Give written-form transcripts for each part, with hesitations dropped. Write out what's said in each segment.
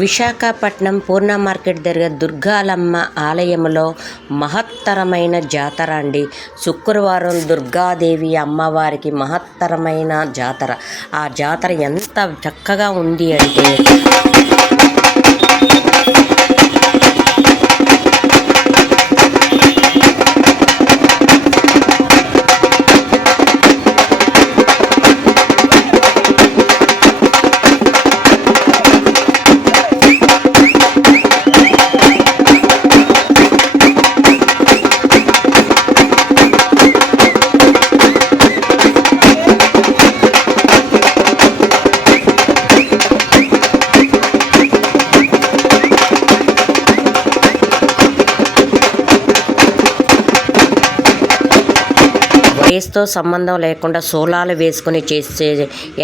విశాఖపట్నం పూర్ణ market దగ్గర దుర్గాలమ్మ ఆలయంలో మహత్తరమైన జాతర అండి. శుక్రవారం దుర్గాదేవి అమ్మవారికి మహత్తరమైన జాతర. ఆ జాతర ఎంత చక్కగా ఉంది అంటే వయసుతో సంబంధం లేకుండా సోలాలు వేసుకుని చేసే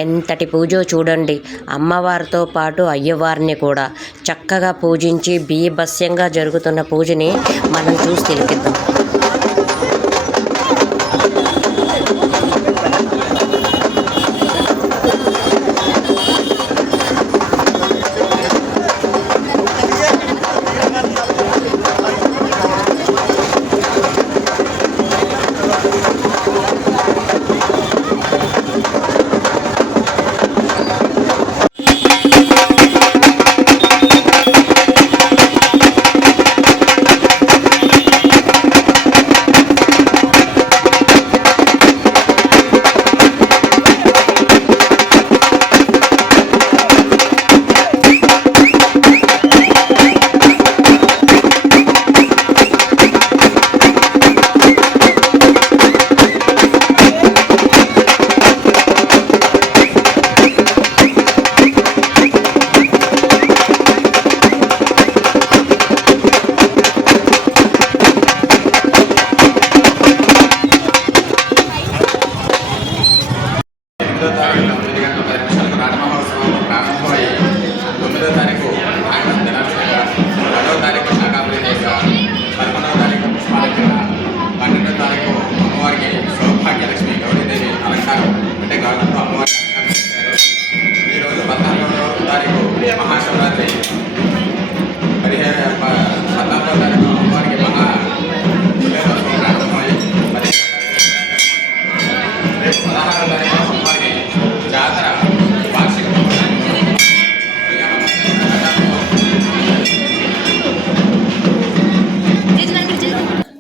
ఎంతటి పూజ చూడండి. అమ్మవారితో పాటు అయ్యవారిని కూడా చక్కగా పూజించి బీభత్సంగా జరుగుతున్న పూజని మనం చూసి తెలిపిద్దాం.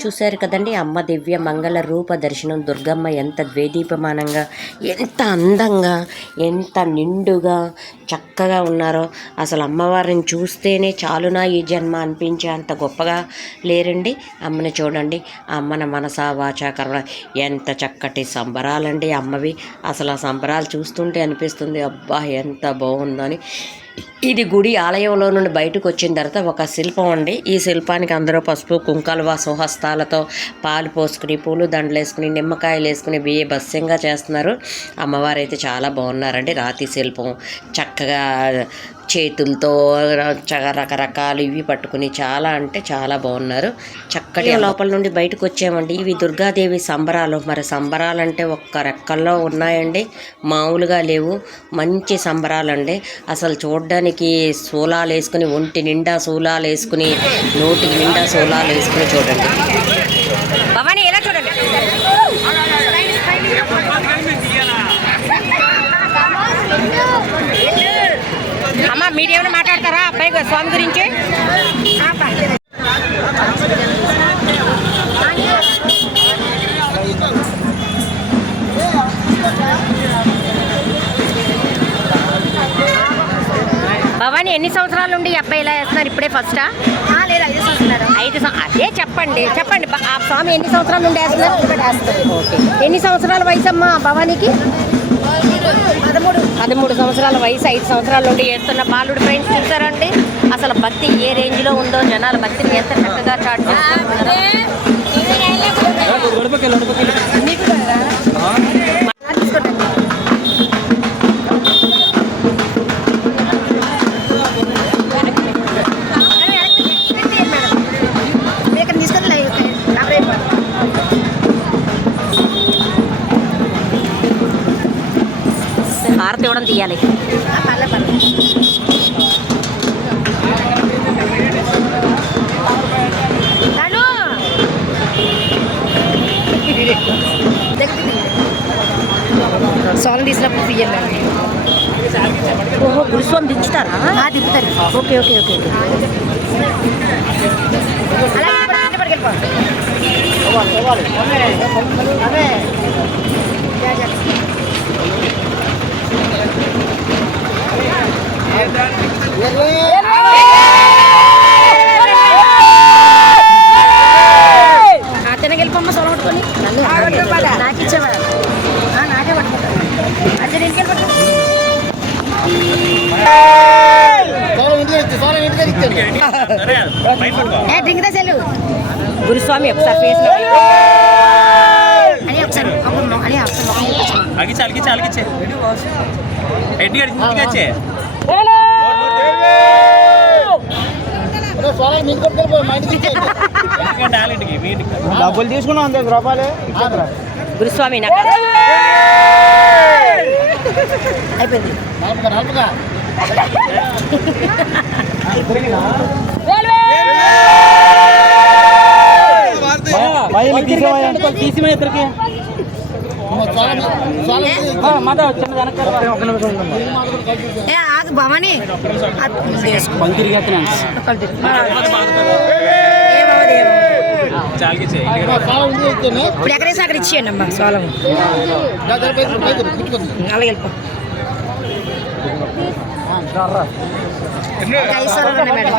చూశారు కదండి, అమ్మ దివ్య మంగళ రూప దర్శనం. దుర్గమ్మ ఎంత ద్వేదీపమానంగా, ఎంత అందంగా, ఎంత నిండుగా చక్కగా ఉన్నారో. అసలు అమ్మవారిని చూస్తేనే చాలునా ఈ జన్మ అనిపించే అంత గొప్పగా లేరండి. అమ్మని చూడండి, అమ్మన మనసా వాచా కర్మ. ఎంత చక్కటి సంబరాలండి అమ్మవి. అసలు ఆ సంబరాలు చూస్తుంటే అనిపిస్తుంది, అబ్బా ఎంత బాగుందని. ఇది గుడి ఆలయంలో నుండి బయటకు వచ్చిన తర్వాత ఒక శిల్పం అండి. ఈ శిల్పానికి అందరూ పసుపు కుంకాలు సుహస్తాలతో పాలు పోసుకుని పూలు దండలు వేసుకుని నిమ్మకాయలు వేసుకుని బీభత్సంగా చేస్తున్నారు. అమ్మవారు అయితే చాలా బాగున్నారండి. రాతి శిల్పం చక్కగా చేతులతో రకరకాలు ఇవి పట్టుకుని చాలా అంటే చాలా బాగున్నారు. చక్కటి లోపల నుండి బయటకు వచ్చామండి. ఇవి దుర్గాదేవి సంబరాలు. మరి సంబరాలంటే ఒక్క రెక్కల్లో ఉన్నాయండి, మామూలుగా లేవు. మంచి సంబరాలండి. అసలు చూడడానికి సూలాలు వేసుకుని, ఒంటి నిండా సూలాలు వేసుకుని, నోటికి నిండా సూలాలు వేసుకుని చూడండి. భవానీ ఎలా చూడండి. అమ్మ మీరు ఏమైనా మాట్లాడతారా అబ్బాయి స్వామి గురించి? భవానీ ఎన్ని సంవత్సరాల నుండి ఈ అబ్బాయి ఇలా వేస్తున్నారు? ఇప్పుడే ఫస్టా? లేదు, 5 సంవత్సరాలు. 5 అదే చెప్పండి. ఆ స్వామి ఎన్ని సంవత్సరాల నుండి వేస్తున్నారు? ఓకే. ఎన్ని సంవత్సరాల వయసు అమ్మా భవానీకి? 13 సంవత్సరాల వయసు. 5 సంవత్సరాల నుండి వేస్తున్న బాలుడు. ఫ్రెండ్స్ చూసారండి అసలు భక్తి ఏ రేంజ్లో ఉందో. జనాల భక్తిని ఎంత చక్కగా చాట్ చేస్తున్నారు. హారతి ఇవ్వడం తీయాలి. స్వామి తీసినప్పుడు తీయాలి. ఓహో, గురుస్వామి దించుతారా? తిప్పుతారు. Okay okay okay okay. తినగెళ్ళిపోమ్మ సొల పట్టుకొని నాకు ఇచ్చేవా? నాకే పట్టుకుంటాను. అదే ఇంటికి డ్రింక్ తెలు గురుస్వామి ఒకసారి ఫేస్ అని ఒకసారి అని డబ్బులు తీసుకున్నాం 100 రూపాయలు గురుస్వామి అయిపోయింది. తీసిమే ఇద్దరికి ఆగు భవాని ఇప్పుడు ఎక్కడేసి అక్కడ ఇచ్చేయండి అమ్మా సోలం. అలాగే వెళ్ళిపో. 5 సోలాలు ఉన్నాయి మేడం.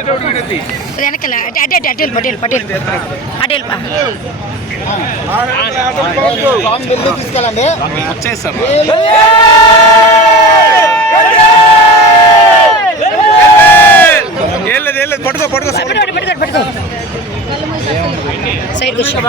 వెనకాల అటు పటేల్ అటేల్పా. తీసుకెళ్ళండి. పట్టుకో సైడ్ కూర్చో.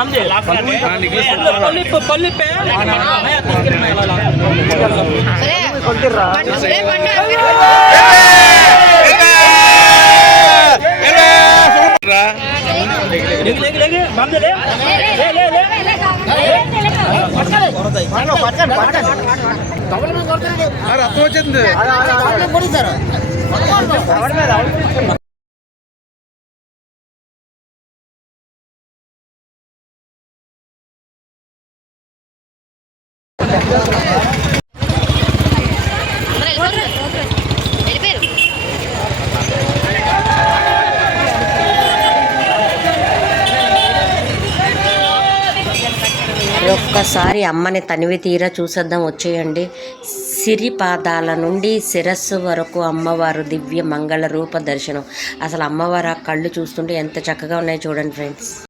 రక్తం వచ్చింది. ఒక్కసారి అమ్మని తనివి తీరా చూసేద్దాం, వచ్చేయండి. సిరిపాదాల నుండి శిరస్సు వరకు అమ్మవారు దివ్య మంగళ రూప దర్శనం. అసలు అమ్మవారు ఆ కళ్ళు చూస్తుంటే ఎంత చక్కగా ఉన్నాయో చూడండి ఫ్రెండ్స్.